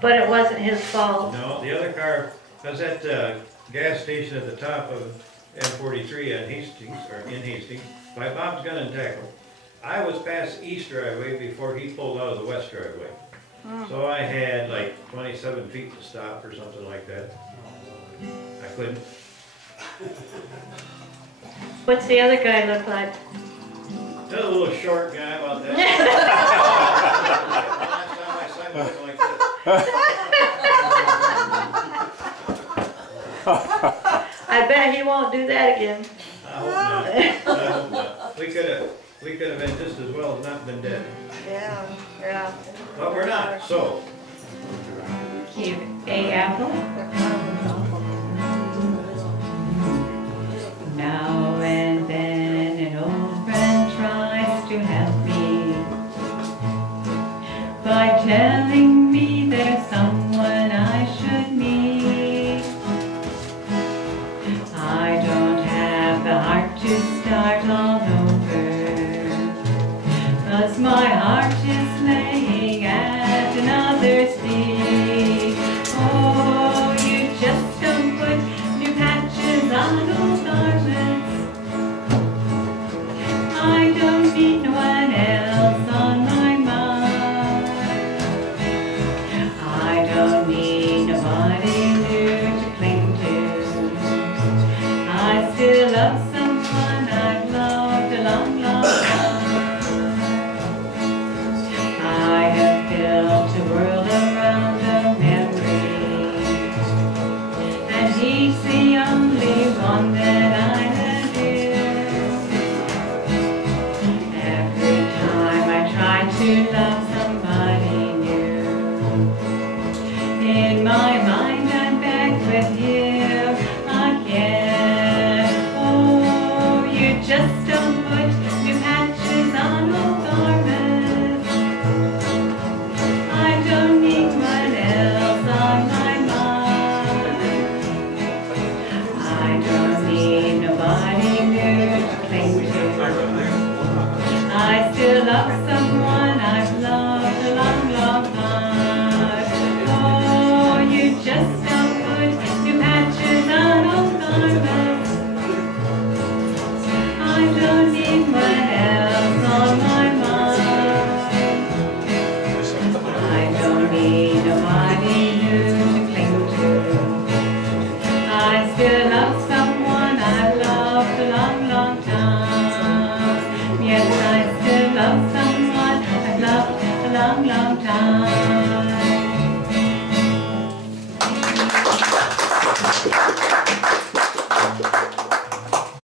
But it wasn't his fault. No, the other car was at the gas station at the top of M43 at Hastings, or in Hastings, by Bob's Gun and Tackle. I was past the east driveway before he pulled out of the west driveway. So I had like 27 feet to stop or something like that. I couldn't. What's the other guy look like? That little short guy about that. Last time I saw him looking like that. I bet he won't do that again. I hope not. I hope not. We could have been just as well as not been dead. Yeah, yeah. But we're not, so. Cute. A apple. Now and then an old friend tries to help me by telling me there's some